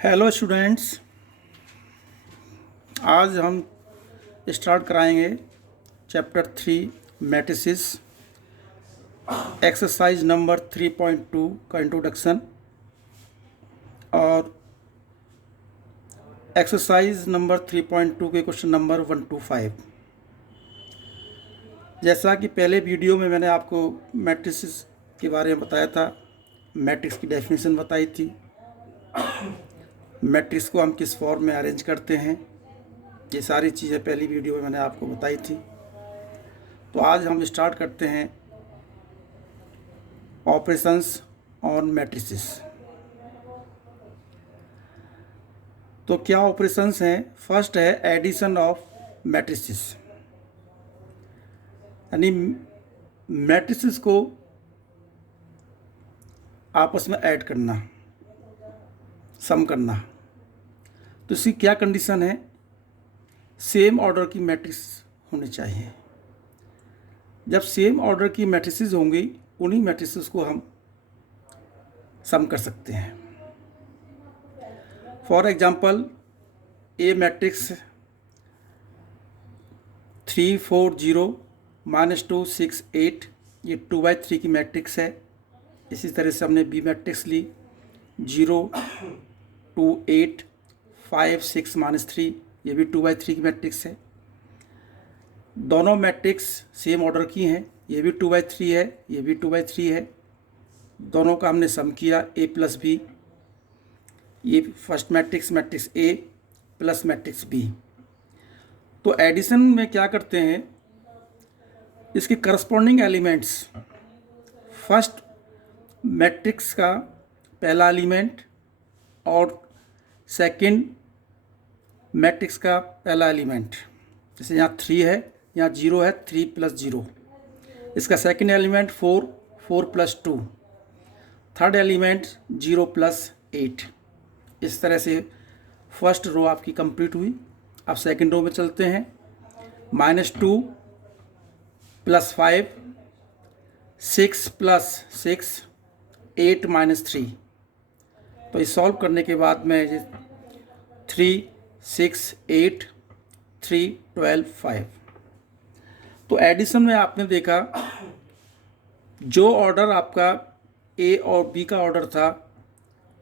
Hello students, आज हम start कराएंगे चैप्टर 3 मैट्रिसेस एक्सरसाइज नंबर 3.2 का इंट्रोडक्शन और एक्सरसाइज नंबर 3.2 के क्वेश्चन नंबर 1 to 5। जैसा कि पहले वीडियो में मैंने आपको मैट्रिसेस के बारे में बताया था, मैट्रिक्स की डेफिनेशन बताई थी, मैट्रिक्स को हम किस फॉर्म में अरेंज करते हैं, ये सारी चीज़ें पहली वीडियो में मैंने आपको बताई थी। तो आज हम स्टार्ट करते हैं ऑपरेशंस ऑन मैट्रिसेस। तो क्या ऑपरेशंस हैं? फर्स्ट है एडिशन ऑफ मैट्रिसेस, यानी मैट्रिसेस को आपस में ऐड करना, सम करना। तो इसकी क्या कंडीशन है? सेम ऑर्डर की मैट्रिक्स होनी चाहिए। जब सेम ऑर्डर की मैट्रिसेस होंगी, उन्हीं मैट्रिसेस को हम सम कर सकते हैं। फॉर एग्जांपल, ए मैट्रिक्स 3 4 0 -2 6 8, ये 2/3 की मैट्रिक्स है। इसी तरह से हमने बी मैट्रिक्स ली 0 2 8 5 6 -3, ये भी 2/3 की मैट्रिक्स है। दोनों मैट्रिक्स सेम ऑर्डर की हैं, ये भी 2/3 है, ये भी 2/3 है। दोनों का हमने सम किया a प्लस बी, ये first matrix matrix a plus matrix b। तो एडिशन में क्या करते हैं, इसके करस्पॉन्डिंग एलिमेंट्स, फर्स्ट मैट्रिक्स का पहला एलिमेंट और सेकंड मैट्रिक्स का पहला एलिमेंट, जैसे यहाँ 3 है, यहाँ 0 है, 3 + 0। इसका सेकंड एलिमेंट 4 4 + 2, थर्ड एलिमेंट 0 + 8। इस तरह से फर्स्ट रो आपकी कंप्लीट हुई। अब सेकंड रो में चलते हैं। -2 + 5 6 + 6 8 - 3। तो ये सॉल्व करने के बाद में 3 6 8 3 12 5। तो एडिशन में आपने देखा, जो ऑर्डर आपका ए और बी का ऑर्डर था,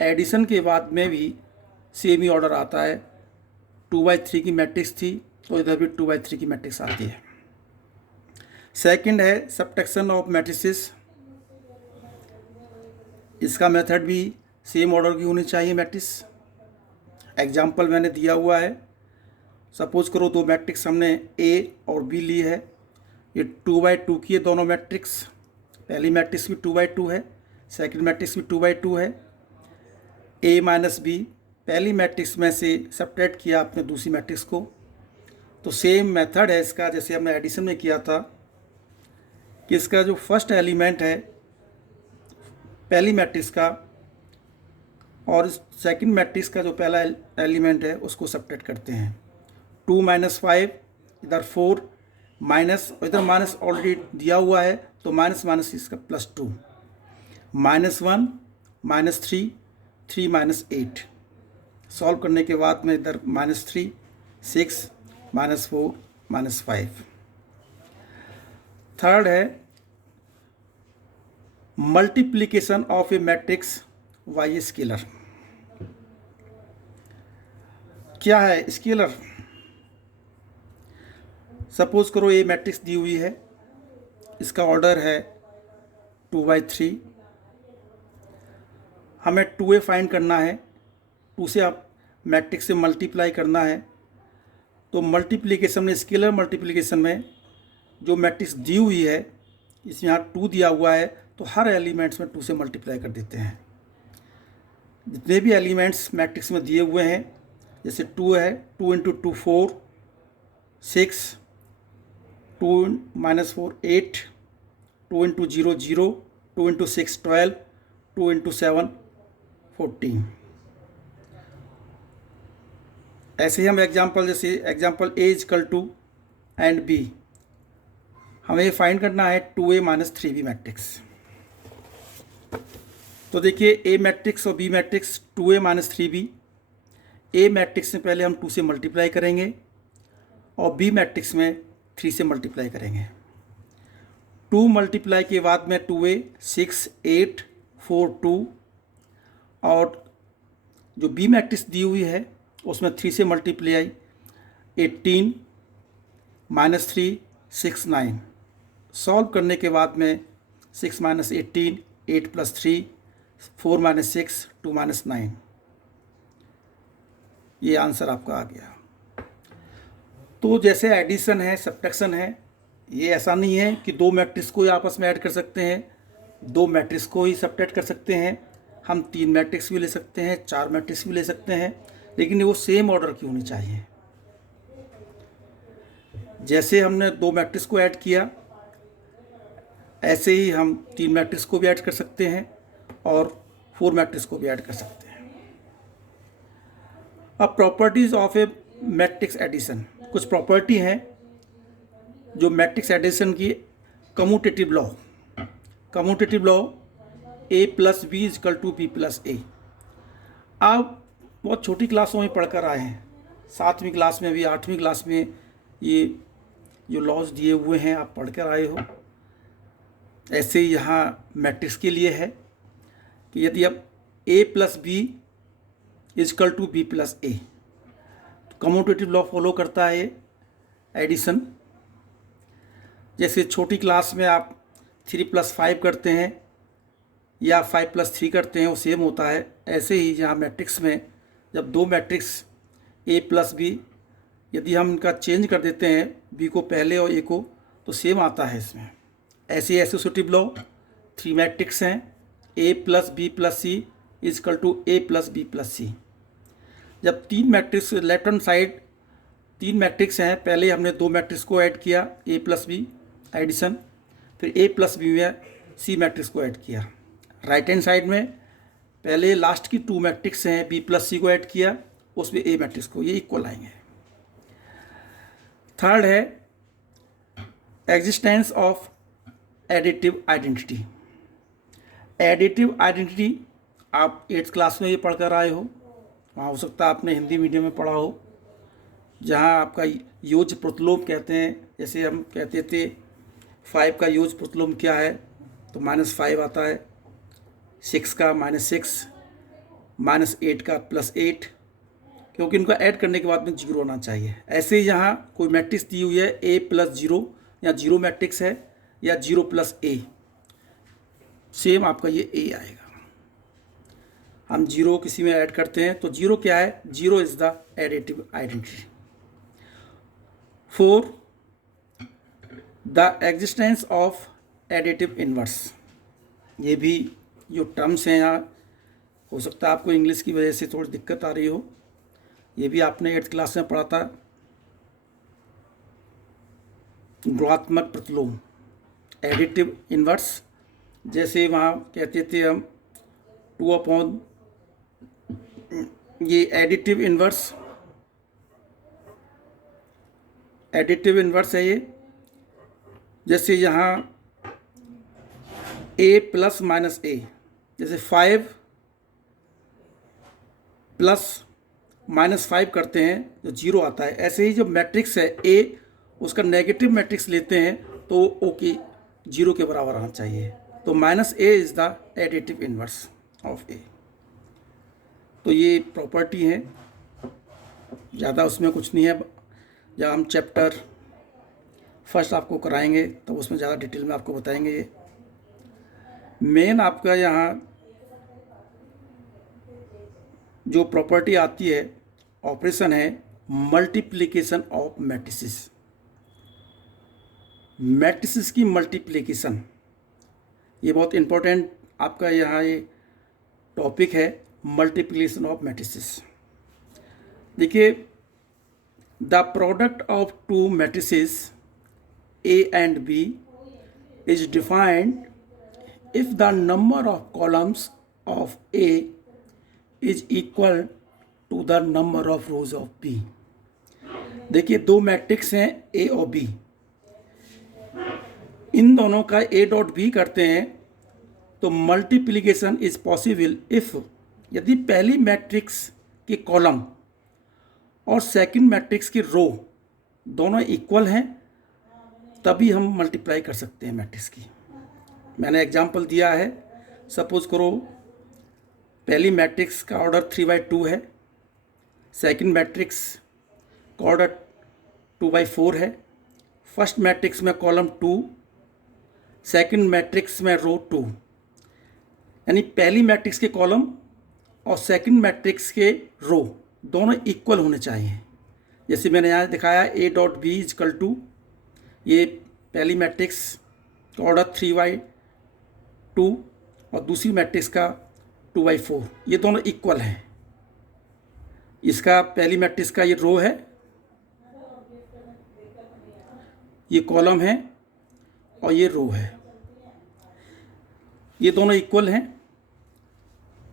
एडिशन के बाद में भी सेम ही ऑर्डर आता है। 2/3 की मैट्रिक्स थी, तो इधर भी 2/3 की मैट्रिक्स आती है। सेकंड है सब्ट्रैक्शन ऑफ मैट्रिसेस। इसका मेथड भी सेम ऑर्डर की होनी चाहिए मैट्रिक्स। एग्जाम्पल मैंने दिया हुआ है। सपोज करो दो मैट्रिक्स हमने ए और बी ली है, ये 2/2 की है दोनों मैट्रिक्स। पहली मैट्रिक्स भी 2/2 है, सेकंड मैट्रिक्स भी 2/2 है। ए माइनस बी, पहली मैट्रिक्स में से सब्ट्रैक्ट किया आपने दूसरी मैट्रिक्स को। तो सेम मेथड है इसका, जैसे हमने एडिशन में किया था, कि इसका जो फर्स्ट एलिमेंट है पहली मैट्रिक्स का और सेकंड मैट्रिक्स का जो पहला एलिमेंट है उसको सब्ट्रैक्ट करते हैं। 2 - 5, इधर 4 माइनस, इधर माइनस ऑलरेडी दिया हुआ है, तो माइनस माइनस इसका +2, -1 -3 3 - 8। सॉल्व करने के बाद में इधर -3 6 -4 -5। थर्ड है multiplication of a matrix by scalar. क्या है स्केलर? सपोज करो ये मैट्रिक्स दी हुई है, इसका ऑर्डर है 2/3। हमें 2a फाइंड करना है, 2 से आप मैट्रिक्स से मल्टीप्लाई करना है। तो मल्टीप्लिकेशन में, स्केलर मल्टीप्लिकेशन में, जो मैट्रिक्स दी हुई है, इसमें यहाँ 2 दिया हुआ है, तो हर एलिमेंट्स में 2 से मल्टीप्लाई कर देते हैं। जितने भी एलिमेंट्स मैट्रिक्स में दिए हुए हैं, जैसे 2 है, 2 × 2 4 6, 2 - 4 8, 2 × 0 0, 2 × 6 12, 2 × 7 14। ऐसे ही हम एग्जाम्पल, जैसे एग्जाम्पल A = एंड B, हमें फाइंड करना है 2a - 3b मैट्रिक्स। तो देखिए ए मैट्रिक्स और बी मैट्रिक्स 2a - 3b, ए मैट्रिक्स में पहले हम 2 से मल्टीप्लाई करेंगे और बी मैट्रिक्स में 3 से मल्टीप्लाई करेंगे। 2 मल्टीप्लाई के बाद में 2a 6 8 4 2 और जो बी मैट्रिक्स दी हुई है उसमें 3 से मल्टीप्लाई 18 -3 6 9। सॉल्व करने के बाद में 6 - 18 8 + 3 4 - 6 2 - 9, ये आंसर आपका आ गया। तो जैसे एडिशन है, सब्ट्रैक्शन है, ये ऐसा नहीं है कि 2 मैट्रिक्स को ही आपस में ऐड कर सकते हैं, 2 मैट्रिक्स को ही सब्ट्रैक्ट कर सकते हैं। हम 3 मैट्रिक्स भी ले सकते हैं, 4 मैट्रिक्स भी ले सकते हैं, लेकिन वो सेम ऑर्डर की होनी चाहिए। जैसे हमने 2 मैट्रिक्स को ऐड किया, ऐसे ही हम 3 मैट्रिक्स को भी ऐड कर सकते हैं और 4 मैट्रिक्स को भी ऐड कर सकते हैं। अब properties of a matrix addition, कुछ प्रॉपर्टी हैं जो मैट्रिक्स एडिशन की। Commutative law a + b = b + a। आप बहुत छोटी क्लासों में पढ़कर आए हैं, 7वीं क्लास में भी, 8वीं क्लास में ये जो लॉज दिए हुए हैं आप पढ़कर आए हो। ऐसे ही यहाँ मैट्रिक्स के लिए है कि यदि अब a + b = b + a, तो कम्यूटेटिव लॉ फॉलो करता है एडिशन। जैसे छोटी क्लास में आप 3 + 5 करते हैं या 5 + 3 करते हैं, वो सेम होता है। ऐसे ही यहाँ मैट्रिक्स में जब 2 मैट्रिक्स a + b, यदि हम इनका चेंज कर देते हैं b को पहले और a को, तो सेम आता है इसमें। ऐसे एसोसिएटिव लॉ 3 मैट्रिक्स हैं, a + b + c = a + b + c। जब 3 matrix left hand side 3 matrix हैं, पहले हमने 2 मैट्रिक्स को ऐड किया a + b एडिशन, फिर a + b में c मैट्रिक्स को ऐड किया। राइट हैंड साइड में पहले लास्ट की 2 मैट्रिक्स हैं b + c को ऐड किया, उसमें a मैट्रिक्स को, ये इक्वल आएंगे। थर्ड है existence of additive identity. Additive identity आप 8th क्लास में ये पढ़कर आए हो, वहाँ हो सकता है आपने हिंदी मीडियम में पढ़ा हो, जहाँ आपका योज्य प्रतिलोम कहते हैं। जैसे हम कहते थे 5 का योज्य प्रतिलोम क्या है, तो -5 आता है, 6 का -6, -8 का +8, क्योंकि इनको ऐड करने के बाद में 0 होना चाहिए। ऐसे ही यहाँ कोई मैट्रिक्स दी हुई है a + 0 या 0 मैट्रिक्स है या 0 + a, सेम आपका ये a आएगा। हम 0 किसी में ऐड करते हैं तो 0 क्या है, 0 is the additive identity. 4 the existence of additive inverse. ये भी जो टर्म्स हैं यहाँ, हो सकता है आपको इंग्लिश की वजह से थोड़ी दिक्कत आ रही हो, ये भी आपने 8th क्लास में पढ़ा था। गुणात्मक प्रतिलोम, एडिटिव इन्वर्स, जैसे वहाँ कहते थे हम 2/, ये एडिटिव इन्वर्स है ये। जैसे यहाँ a + -a, जैसे 5 + -5 करते हैं जो 0 आता है। ऐसे ही जो मैट्रिक्स है a, उसका नेगेटिव मैट्रिक्स लेते हैं तो o की 0 के बराबर आना चाहिए, तो -a is the additive inverse of a। तो ये प्रॉपर्टी है, ज़्यादा उसमें कुछ नहीं है। जब हम चैप्टर फर्स्ट आपको कराएंगे तो उसमें ज़्यादा डिटेल में आपको बताएंगे। ये मेन आपका यहाँ जो प्रॉपर्टी आती है, ऑपरेशन है मल्टीप्लिकेशन ऑफ मैट्रिसेस। मैट्रिसेस की मल्टीप्लिकेशन, ये बहुत इम्पोर्टेंट आपका यहाँ ये टॉपिक है, मल्टीप्लिकेशन ऑफ मैट्रिसेस। देखिए, the product of 2 matrices A and B is defined if the number of columns of A is equal to the number of rows of B। देखिए, 2 matrix हैं A और B, इन दोनों का A.B करते हैं तो multiplication is possible if, यदि पहली मैट्रिक्स के कॉलम और सेकंड मैट्रिक्स की रो दोनों इक्वल हैं, तभी हम मल्टीप्लाई कर सकते हैं मैट्रिक्स की। मैंने एग्जांपल दिया है, सपोज करो पहली मैट्रिक्स का ऑर्डर 3/2 है, सेकंड मैट्रिक्स का ऑर्डर 2/4 है, फर्स्ट मैट्रिक्स में कॉलम 2, सेकंड मैट्रिक्स में रो 2, यानी पहली मैट्रिक्स के कॉलम और सेकंड मैट्रिक्स के रो दोनों इक्वल होने चाहिए। जैसे मैंने यहाँ दिखाया A.B ये पहली मैट्रिक्स का ऑर्डर 3/2 और दूसरी मैट्रिक्स का 2/4, ये दोनों इक्वल हैं। इसका पहली मैट्रिक्स का ये रो है, ये कॉलम है और ये रो है, ये दोनों इक्वल हैं।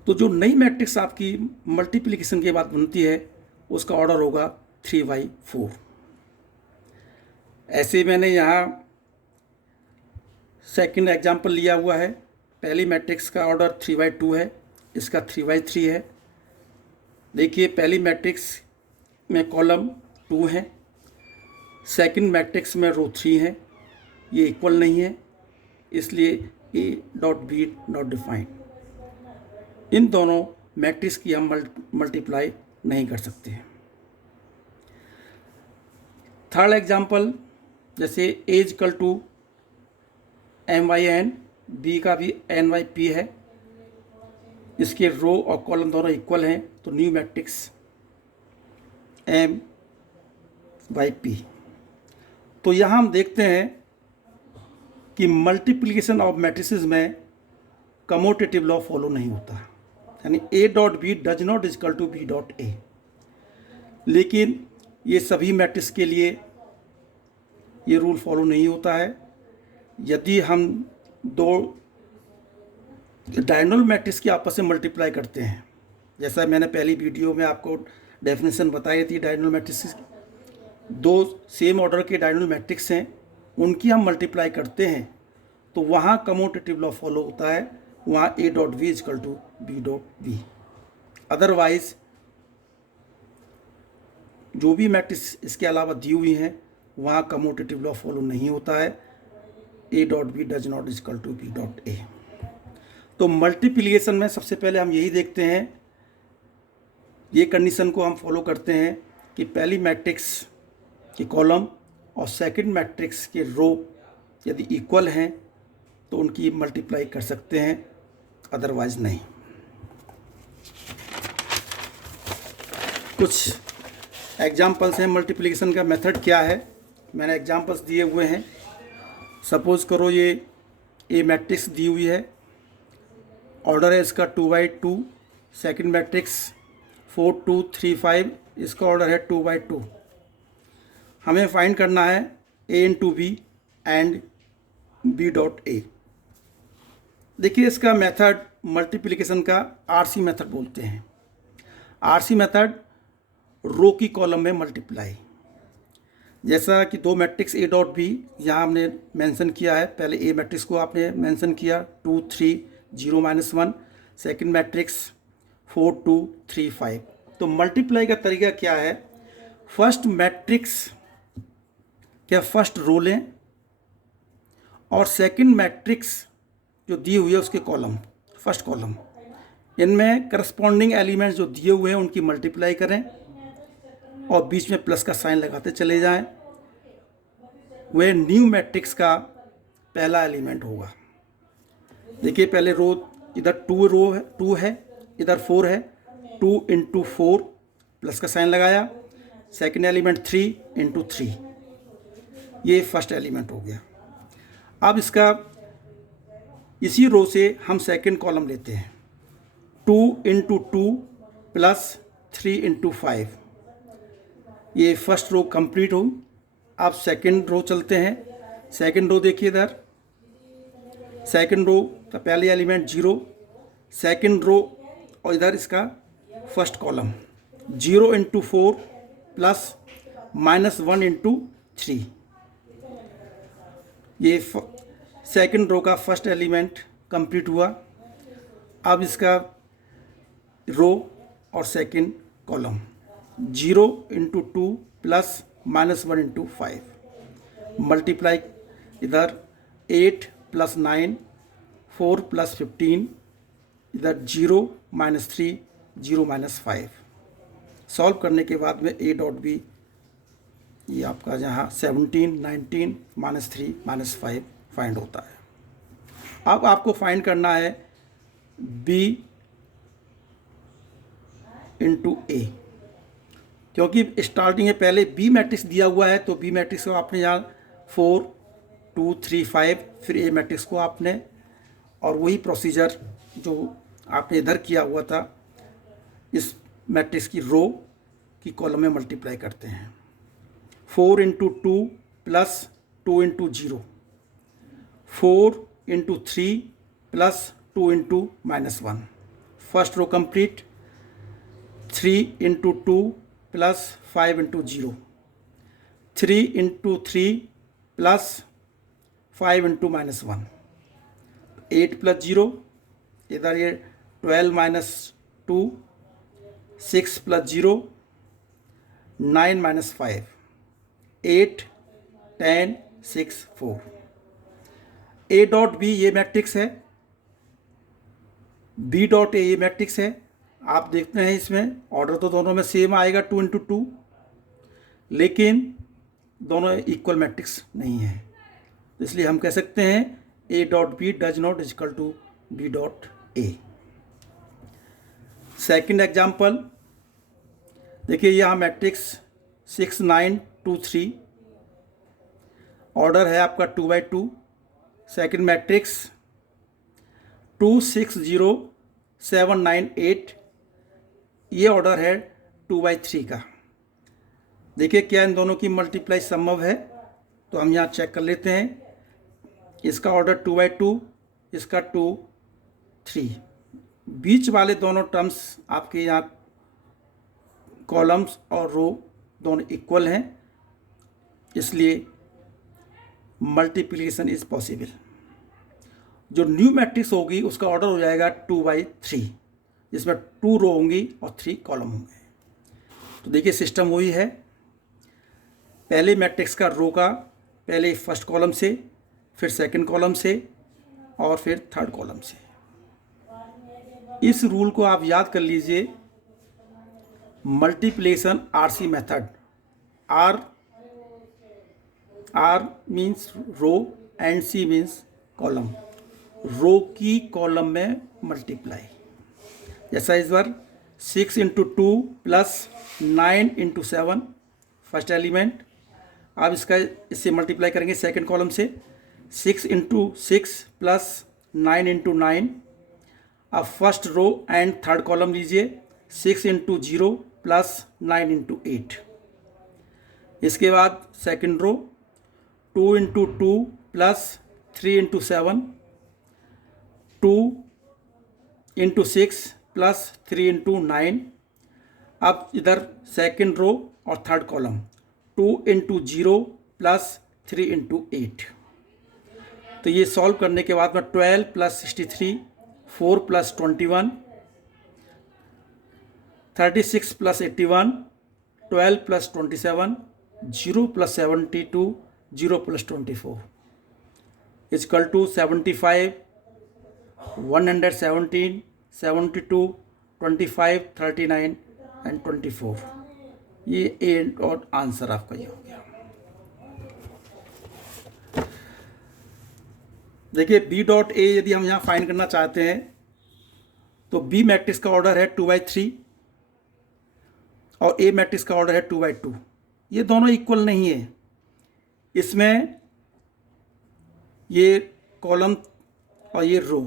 तो जो नई मैट्रिक्स आपकी मल्टीप्लिकेशन के बाद बनती है उसका ऑर्डर होगा 3/4। ऐसे मैंने यहाँ सेकंड एग्जांपल लिया हुआ है। पहली मैट्रिक्स का ऑर्डर 3/2 है, इसका 3/3 है। देखिए पहली मैट्रिक्स में कॉलम 2 है, सेकंड मैट्रिक्स में रो 3 है, ये इक्वल नहीं है, इसलिए A.B नॉट डिफाइंड। इन दोनों मैट्रिक्स की हम मल्टीप्लाई नहीं कर सकते। थर्ड एग्जांपल, जैसे A M/N, B का भी N/P है, इसके रो और कॉलम दोनों इक्वल हैं, तो न्यू मैट्रिक्स M/P। तो यहाँ हम देखते हैं कि मल्टीप्लिकेशन ऑफ मैट्रिसेस में कमोटेटिव लॉ फॉलो नहीं होता, यानी A.B does not equal to B.A। लेकिन ये सभी मैट्रिक्स के लिए ये रूल फॉलो नहीं होता है। यदि हम दो डायगोनल मैट्रिक्स की आपस में मल्टीप्लाई करते हैं, जैसा मैंने पहली वीडियो में आपको डेफिनेशन बताई थी डायगोनल मैट्रिक्स की, दो सेम ऑर्डर के डायगोनल मैट्रिक्स हैं, उनकी हम मल्टीप्लाई करते हैं तो वहाँ कमोटेटिव लॉ फॉलो होता है, वहाँ A.B equal to B.B। Otherwise जो भी मैट्रिक्स इसके अलावा दी हुई हैं वहाँ कमोटेटिव लॉ फॉलो नहीं होता है, A.B does not equal to B.A। तो मल्टीप्लिकेशन में सबसे पहले हम यही देखते हैं, ये कंडीशन को हम फॉलो करते हैं कि पहली मैट्रिक्स के कॉलम और सेकंड मैट्रिक्स के रो यदि इक्वल हैं तो उनकी मल्टीप्लाई कर सकते हैं, अदरवाइज नहीं। कुछ एग्जाम्पल्स हैं मल्टीप्लिकेशन का मेथड क्या है, मैंने एग्जाम्पल्स दिए हुए हैं। सपोज करो ये ए मैट्रिक्स दी हुई है, ऑर्डर है इसका 2/2, सेकंड मैट्रिक्स 4 2 3 5, इसका ऑर्डर है 2/2। हमें फाइंड करना है A/B एंड B.A। देखिए इसका मेथड मल्टीप्लिकेशन का RC मेथड बोलते हैं। RC मेथड रो की कॉलम में मल्टीप्लाई, जैसा कि दो मैट्रिक्स A.B यहाँ हमने मेंशन किया है। पहले A मैट्रिक्स को आपने मेंशन किया 2 3 0 -1, सेकंड मैट्रिक्स 4 2 3 5। तो मल्टीप्लाई का तरीका क्या है, फर्स्ट मैट्रिक्स क्या फर्स्ट रो लें और सेकंड मैट्रिक्स जो दी हुई है उसके कॉलम, फर्स्ट कॉलम, इनमें करस्पॉन्डिंग एलिमेंट्स जो दिए हुए हैं उनकी मल्टीप्लाई करें और बीच में प्लस का साइन लगाते चले जाएं। वह न्यू मैट्रिक्स का पहला एलिमेंट होगा। देखिए पहले रो इधर 2 है, इधर 4 है, 2 × 4 प्लस का साइन लगाया, सेकंड एलिमेंट 3 × 3, ये फर्स्ट एलिमेंट हो गया। अब इसका इसी रो से हम सेकंड कॉलम लेते हैं, 2 × 2 प्लस 3 × 5, ये फर्स्ट रो कंप्लीट हो। अब सेकंड रो चलते हैं। सेकंड रो देखिए इधर, सेकंड रो का पहले एलिमेंट 0, सेकंड रो और इधर इसका फर्स्ट कॉलम 0 × 4 प्लस -1 × 3, ये सेकंड रो का फर्स्ट एलिमेंट कंप्लीट हुआ। अब इसका रो और second column 0 into 2 plus -1 into 5 multiply इधर 8 प्लस 9 4 प्लस 15 इधर 0 -3 0 -5 सॉल्व करने के बाद में a डॉट बी ये आपका जहाँ 17 19 -3 -5 फाइंड होता है। अब आपको फाइंड करना है b इंटू ए, क्योंकि स्टार्टिंग में पहले बी मैट्रिक्स दिया हुआ है तो बी मैट्रिक्स को आपने यहाँ 4 2 3 5 फिर ए मैट्रिक्स को आपने, और वही प्रोसीजर जो आपने इधर किया हुआ था इस मैट्रिक्स की रो की कॉलम में मल्टीप्लाई करते हैं। 4 into 2 plus 2 into 0, 4 into 3 plus 2 into -1 first row complete. 3 into 2 plus 5 into 0, 3 into 3 plus 5 into -1 8 plus 0 इधर ये 12 minus 2 6 plus 0 9 minus 5 8 10 6 4 A dot B ये मैट्रिक्स है, बी डॉट ए ये मैट्रिक्स है। आप देखते हैं इसमें ऑर्डर तो दोनों में सेम आएगा 2 इंटू 2, लेकिन दोनों इक्वल मैट्रिक्स नहीं है, इसलिए हम कह सकते हैं A dot B does not equal to B dot A. Second example देखिए, यहाँ मैट्रिक्स 6 9 2 3 ऑर्डर है आपका 2/2। सेकेंड मैट्रिक्स 2 6 0 7 9 8 ये ऑर्डर है 2/3 का। देखिए क्या इन दोनों की मल्टीप्लाई संभव है, तो हम यहाँ चेक कर लेते हैं। इसका ऑर्डर 2/2, इसका 2 3, बीच वाले दोनों टर्म्स आपके यहाँ कॉलम्स और रो दोनों इक्वल हैं, इसलिए मल्टीप्लिकेशन इज पॉसिबल। जो न्यू मैट्रिक्स होगी उसका ऑर्डर हो जाएगा 2/3, जिसमें 2 रो होंगी और 3 कॉलम होंगे। तो देखिए सिस्टम वही है, पहले मैट्रिक्स का रो का पहले फर्स्ट कॉलम से, फिर सेकंड कॉलम से और फिर थर्ड कॉलम से। इस रूल को आप याद कर लीजिए, multiplication RC method. R means row and C means column, row की कॉलम में मल्टीप्लाई। जैसा इस बार 6 into 2 plus 9 into 7 first element, आप इसका इससे मल्टीप्लाई करेंगे सेकंड कॉलम से 6 इंटू 6 प्लस 9 इंटू 9। अब first row and third column लीजिए 6 इंटू 0 प्लस 9 इंटू 8। इसके बाद second row 2 into 2 plus 3 into 7, 2 into 6 plus 3 into 9। अब इधर सेकंड रो और third column 2 into 0 plus 3 into 8। तो ये सॉल्व करने के बाद में 12 plus 63, 4 plus 21, 36 plus 81, 12 plus 27, 0 plus 72, 0 plus 24 equal to 75, 117, 72, 25, 39 and 24। ये एंड और आंसर आपका ये हो गया। देखिए बी डॉट ए यदि हम यहाँ फाइंड करना चाहते हैं तो बी मैट्रिक्स का ऑर्डर है 2/3 और ए मैट्रिक्स का ऑर्डर है 2/2। ये दोनों इक्वल नहीं है, इसमें ये कॉलम और ये रो,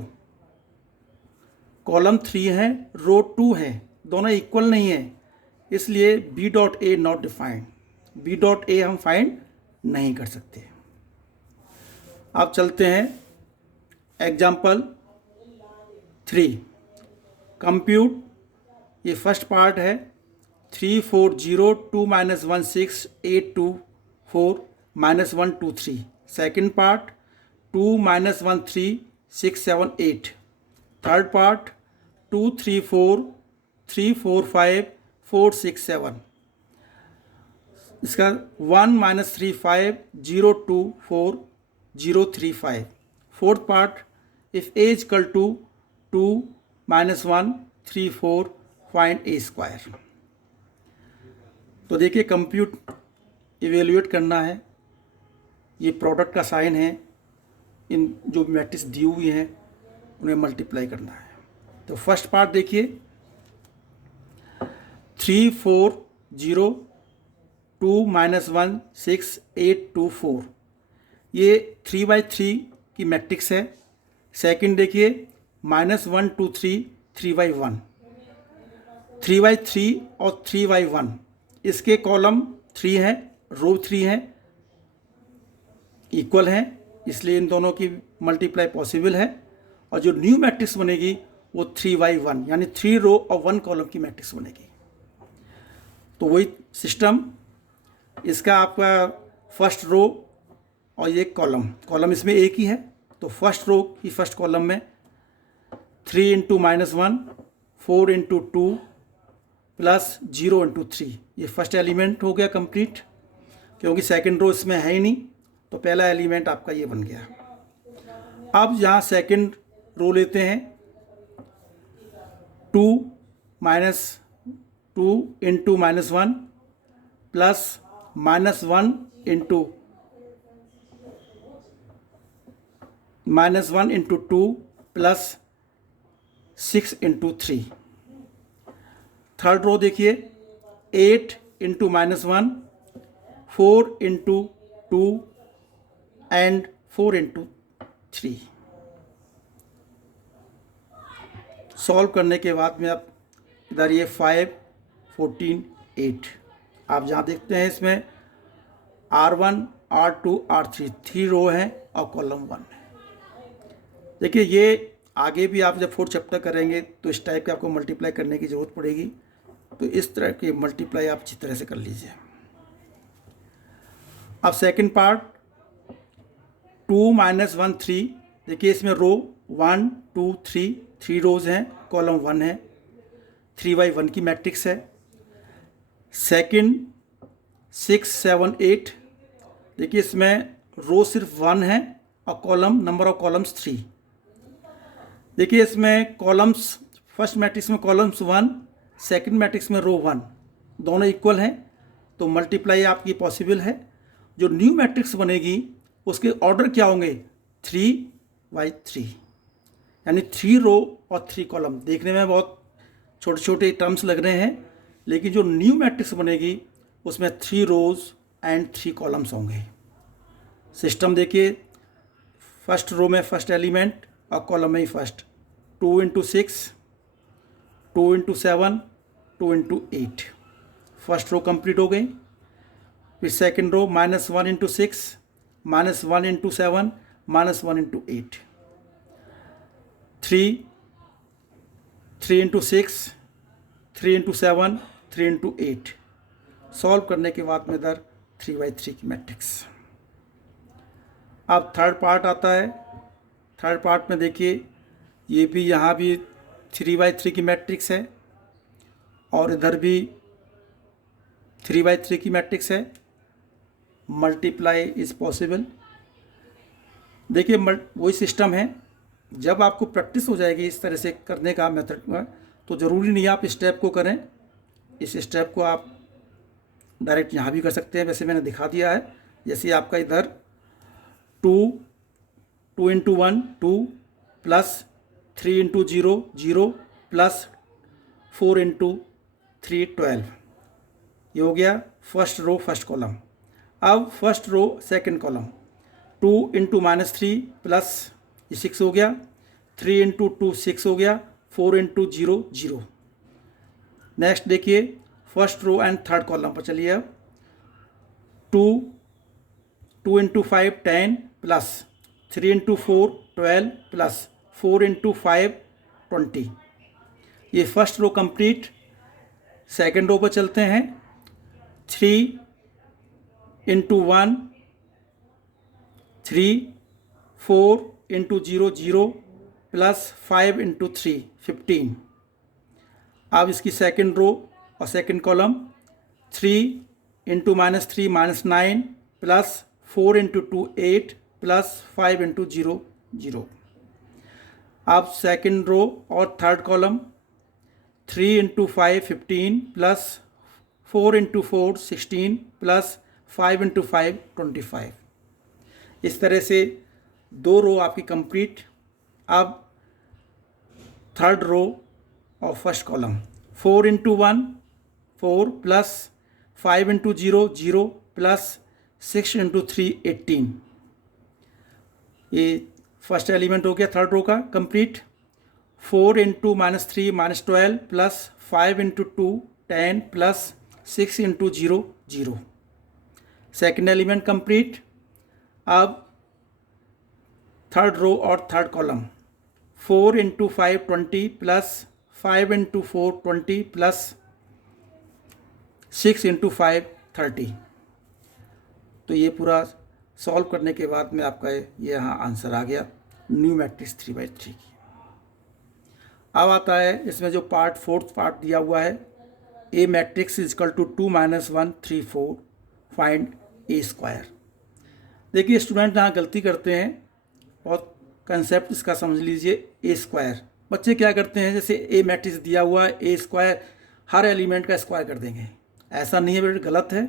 कॉलम 3 है रो 2 है, दोनों इक्वल नहीं है, इसलिए B dot A not defined, B dot A हम फाइंड नहीं कर सकते। अब चलते हैं एग्जाम्पल 3, कंप्यूट। ये फर्स्ट पार्ट है 340 2 - 16 8 2 4 -1 2 3। Second part 2 - 1 3 6 7 8। Third part 2 3 4 3 4 5 4 6 7। इसका 1-3 5 0 2 4 0 3 5। Fourth part, if A equal to 2-1 3 4 find A square. तो देखिए कंप्यूट इवेल्युएट करना है, ये प्रोडक्ट का साइन है, इन जो मैट्रिक्स दी हुई हैं उन्हें मल्टीप्लाई करना है। तो फर्स्ट पार्ट देखिए 3 4 0 2 -1 6 8 2 4, ये 3/3 की मैट्रिक्स है। सेकंड देखिए -1 2 3 3/1, 3/3 और 3/1, इसके कॉलम 3 है, रो 3 है, इक्वल हैं, इसलिए इन दोनों की मल्टीप्लाई पॉसिबल है। और जो न्यू मैट्रिक्स बनेगी वो 3/1 यानी 3 रो और 1 कॉलम की मैट्रिक्स बनेगी। तो वही सिस्टम, इसका आपका फर्स्ट रो और ये कॉलम इसमें एक ही है। तो फर्स्ट रो की फर्स्ट कॉलम में 3 × -1 4 × 2 प्लस 0 × 3, ये फर्स्ट एलिमेंट हो गया कंप्लीट, क्योंकि सेकंड रो इसमें है ही नहीं, तो पहला एलिमेंट आपका ये बन गया। अब यहाँ सेकंड रो लेते हैं, 2 - 2 × -1 प्लस -1 × -1 × 2 प्लस 6 × 3। थर्ड रो देखिए 8 × -1 4 × 2 एंड 4 × 3। सॉल्व करने के बाद में आप इधर ये 5 14 8, आप जहाँ देखते हैं इसमें R1 R2 R3 3 रो हैं और कॉलम 1 है। देखिए ये आगे भी आप जब 4th चैप्टर करेंगे तो इस टाइप के आपको मल्टीप्लाई करने की ज़रूरत पड़ेगी, तो इस तरह की मल्टीप्लाई आप अच्छी तरह से कर लीजिए। अब सेकंड पार्ट 2 - 1 3, देखिए इसमें रो 1 2 3 3 रोज हैं, कॉलम 1 है, 3/1 की मैट्रिक्स है। सेकंड 6 7 8, देखिए इसमें रो सिर्फ 1 है और कॉलम नंबर ऑफ कॉलम्स 3। देखिए इसमें कॉलम्स, फर्स्ट मैट्रिक्स में कॉलम्स 1, सेकंड मैट्रिक्स में रो 1, दोनों इक्वल हैं, तो मल्टीप्लाई आपकी पॉसिबल है। जो न्यू मैट्रिक्स बनेगी उसके ऑर्डर क्या होंगे, 3/3, यानी 3 रो और 3 कॉलम। देखने में बहुत छोटे छोटे टर्म्स लग रहे हैं, लेकिन जो न्यू मैट्रिक्स बनेगी उसमें 3 रोज एंड 3 कॉलम्स होंगे। सिस्टम देखिए, फर्स्ट रो में फर्स्ट एलिमेंट और कॉलम में ही फर्स्ट, 2 × 6 2 × 7 2 × 8, फर्स्ट रो कंप्लीट हो गई। फिर सेकंड रो -1 × 6 -1 × 7 -1 × 8, 3 × 6 3 × 7 3 × 8। सॉल्व करने के बाद में इधर 3/3 की मैट्रिक्स। अब थर्ड पार्ट आता है, थर्ड पार्ट में देखिए ये भी, यहाँ भी 3/3 की मैट्रिक्स है और इधर भी 3/3 की मैट्रिक्स है। Multiply is possible. देखिए वही सिस्टम है, जब आपको प्रैक्टिस हो जाएगी इस तरह से करने का मेथड में, तो ज़रूरी नहीं आप स्टेप को करें, इस स्टेप को आप डायरेक्ट यहाँ भी कर सकते हैं, वैसे मैंने दिखा दिया है। जैसे आपका इधर 2 × 1 2 प्लस 3 × 0 0 प्लस 4 × 3 12, ये हो गया फर्स्ट रो फर्स्ट कॉलम। अब first row second column 2 × -3 plus, ये 6 हो गया, 3 × 2 6 हो गया, 4 × 0 0। नेक्स्ट देखिए first row and third column पर चलिए। अब 2 × 5 10 प्लस 3 × 4 12 प्लस 4 × 5 20, ये first row complete. Second row पर चलते हैं, 3 × 1 3 4 × 0 0 प्लस 5 × 3 15। अब इसकी सेकंड रो और second column 3 into -3 -9 plus 4 into 2 8 plus 5 into 0 0। अब सेकेंड रो और third column 3 into 5 15 plus 4 into 4 16 plus 5 into 5 25। इस तरह से दो रो आपकी कंप्लीट। अब थर्ड रो और फर्स्ट column 4 into 1 4 plus 5 into 0 0 plus 6 into 3 18। ये फर्स्ट एलिमेंट हो गया थर्ड रो का complete. 4 into -3 -12 plus 5 into 2 10 plus 6 into 0 0। Second element complete. अब थर्ड रो और third column 4 into 5 20 plus 5 into 4 20 plus 6 into 5 30। तो ये पूरा सॉल्व करने के बाद में आपका ये यहाँ आंसर आ गया न्यू मैट्रिक्स 3/3 की। अब आता है इसमें जो पार्ट फोर्थ पार्ट दिया हुआ है A matrix is equal to 2 - 1 3 4 find A square. देखिए स्टूडेंट यहाँ गलती करते हैं और कंसेप्ट इसका समझ लीजिए। ए स्क्वायर बच्चे क्या करते हैं, जैसे ए मैट्रिक्स दिया हुआ है ए स्क्वायर हर एलिमेंट का स्क्वायर कर देंगे। ऐसा नहीं है बेटे, गलत है।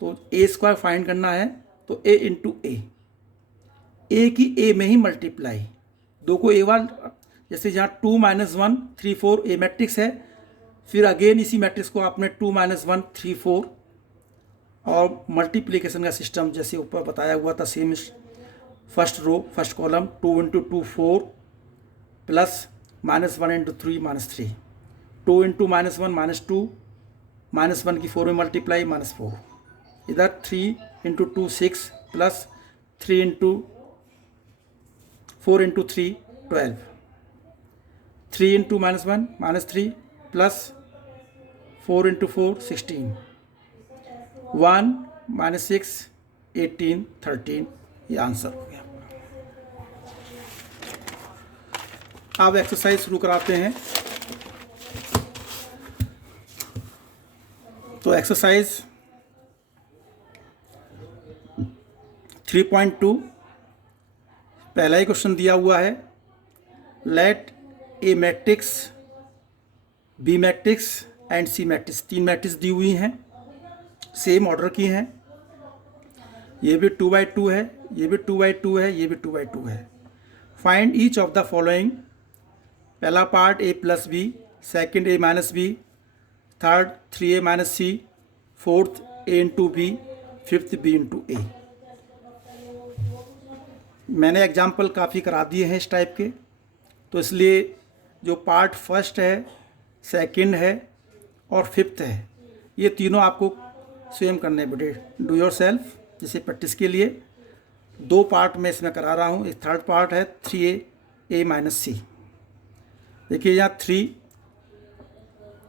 तो ए स्क्वायर फाइंड करना है तो ए इंटू ए की ए में ही मल्टीप्लाई, दो को ए वन, जैसे यहाँ 2 - 1 3 4 ए मैट्रिक्स है, फिर अगेन इसी मैट्रिक्स को आपने 2 - 1 3 4 और मल्टीप्लिकेशन का सिस्टम जैसे ऊपर बताया हुआ था same. First row first column 2 into 2 4 plus -1 into 3 -3 2 into -1 -2 -1 की 4 में मल्टीप्लाई -4। इधर 3 into 2 6 plus 3 into 4 into 3 12 3 into -1 -3 plus 4 into 4 16 1 -6 18 13। ये आंसर हो गया। अब एक्सरसाइज शुरू कराते हैं। तो एक्सरसाइज 3.2 पहला ही क्वेश्चन दिया हुआ है। Let A matrix B matrix and C matrix, तीन मैट्रिक्स दी हुई हैं, सेम ऑर्डर की हैं। ये भी 2/2 है, ये भी 2/2 है, ये भी 2/2 है। Find each of the following. पहला part a plus B, second a minus B, third 3a minus C, fourth a into B, fifth b into A. मैंने एग्जाम्पल काफ़ी करा दिए हैं इस टाइप के, तो इसलिए जो पार्ट फर्स्ट है, सेकंड है और फिफ्थ है, ये तीनों आपको सेम करने बेटे, डू योर सेल्फ। जैसे प्रैक्टिस के लिए दो पार्ट में इसमें करा रहा हूँ। एक थर्ड पार्ट है 3a माइनस सी। देखिए यहाँ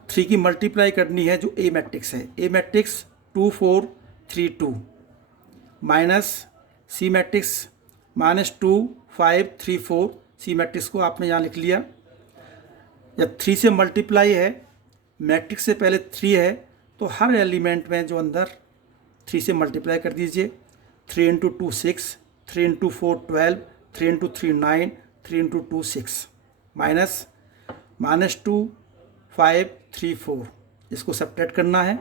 3 की मल्टीप्लाई करनी है जो ए मैट्रिक्स है। A matrix 2 4 3 2 minus C matrix -2 5 3 4। C matrix को आपने यहाँ लिख लिया। जब 3 से मल्टीप्लाई है, मैट्रिक्स से पहले 3 है, तो हर एलिमेंट में जो अंदर 3 से मल्टीप्लाई कर दीजिए। 3 into 2 6, 3 into 4 12, 3 into 3 9, 3 into 2 6 minus -2 5 3 4। इसको सब्ट्रैक्ट करना है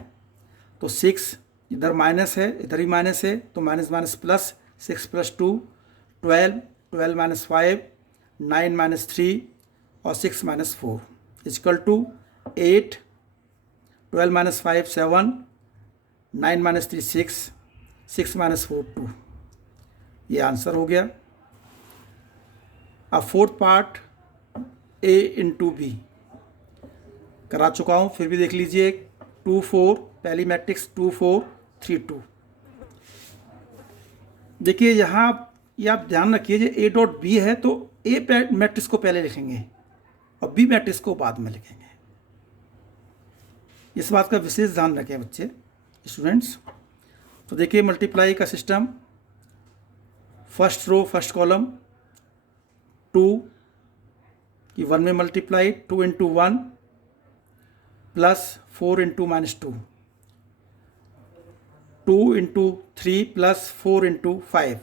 तो 6 इधर माइनस है, इधर ही माइनस है, तो माइनस माइनस प्लस 6 + 2 12 12 - 5 9 - 3 और 6 - 4 इक्वल टू 8 12 - 5 7 9 - 3 6 6 - 4 2। ये आंसर हो गया। अब fourth part a into B करा चुका हूँ, फिर भी देख लीजिए। 2 4 पहली मैट्रिक्स 2 4 3 2। देखिए यहाँ ये आप ध्यान रखिए, जो a डॉट बी है तो a मैट्रिक्स को पहले लिखेंगे और b मैट्रिक्स को बाद में लिखेंगे। इस बात का विशेष ध्यान रखें बच्चे, स्टूडेंट्स। तो देखिए मल्टीप्लाई का system, first row first column 2 की 1 में multiply, 2 into 1 plus 4 into -2 2 into 3 plus 4 into 5,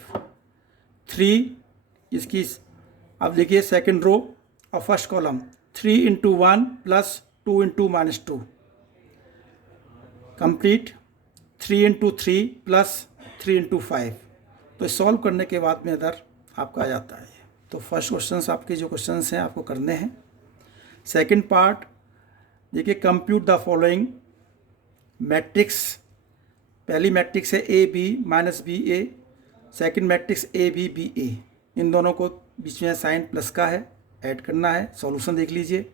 3 इसकी, अब देखिए सेकेंड रो और फर्स्ट column, 3 into 1 plus 2 into -2 complete, 3 into 3 plus 3 into 5। तो सॉल्व करने के बाद में इधर आपका आ जाता है। तो फर्स्ट क्वेश्चंस आपके जो क्वेश्चंस हैं आपको करने हैं। सेकंड पार्ट देखिए, कंप्यूट द फॉलोइंग मैट्रिक्स। पहली मैट्रिक्स है A B minus B A, second matrix A B B A. इन दोनों को बीच में साइन प्लस का है, ऐड करना है। सॉल्यूशन देख लीजिए,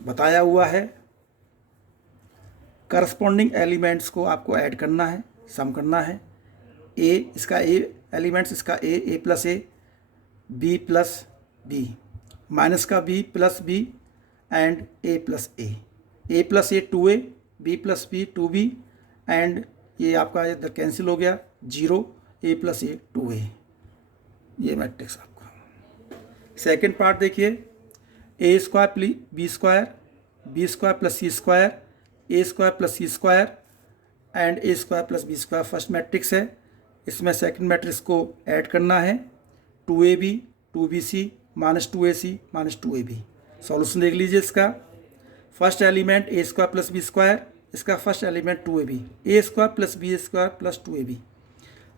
बताया हुआ है। करस्पॉन्डिंग एलिमेंट्स को आपको ऐड करना है, सम करना है। ए, इसका ए एलिमेंट्स, इसका A plus A, B plus B, minus का B plus B and A plus A plus A 2a, B plus B 2b and ये आपका इधर कैंसिल हो गया 0, a प्लस ए 2a। ये मैट्रिक्स आपका। सेकेंड पार्ट देखिए, A square plus B square, B square plus C square, A square plus C square and A square plus B square first matrix है। इसमें second matrix को add करना है, 2ab 2bc minus 2ac minus 2ab। Solution देख लीजिए इसका। First element A square plus B square, इसका first element 2ab, A square plus B square plus 2ab।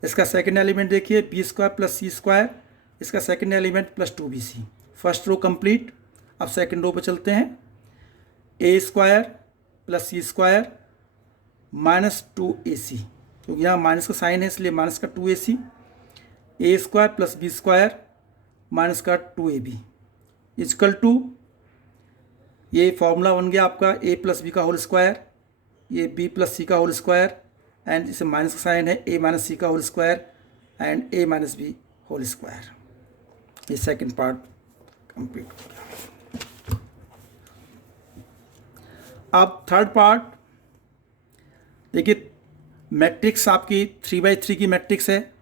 इसका सेकंड एलिमेंट देखिए, B square plus C square, इसका second element plus 2bc। First row complete. अब second row पे चलते हैं। A square plus C square minus 2ac, क्योंकि यहाँ minus का साइन है इसलिए माइनस का 2ac। A square plus B square minus का 2ab इजकल टू, ये फॉर्मूला बन गया आपका ए प्लस बी का होल स्क्वायर, ये बी प्लस सी का होल स्क्वायर एंड इसे माइनस का साइन है ए माइनस सी का whole square and A minus B whole square. ये सेकंड पार्ट कंप्लीट हो गया। अब थर्ड पार्ट देखिए, मैट्रिक्स आपकी 3x3 की मैट्रिक्स है,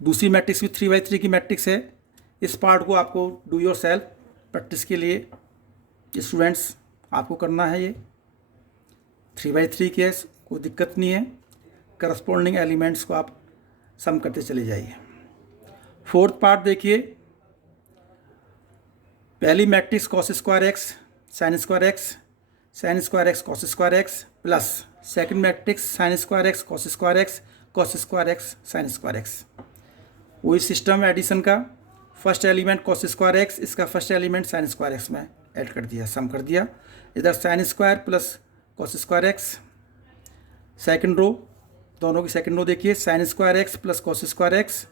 दूसरी मैट्रिक्स भी 3x3 की मैट्रिक्स है। इस पार्ट को आपको डू योर सेल्फ प्रैक्टिस के लिए स्टूडेंट्स आपको करना है। ये 3x3 की है, कोई दिक्कत नहीं है। करस्पॉन्डिंग एलिमेंट्स को आप सम करते चले जाइए। फोर्थ पार्ट देखिए, पहली matrix cos square x sine square x, sine square x cos square x plus second matrix sine square x cos square x, cos square x sine square x. वही system addition का, first element cos square x, इसका first element sine square x में add कर दिया, sum कर दिया। इधर sine square plus cos square x. Second row, दोनों की सेकेंड रो देखिए, sine square x plus cos square x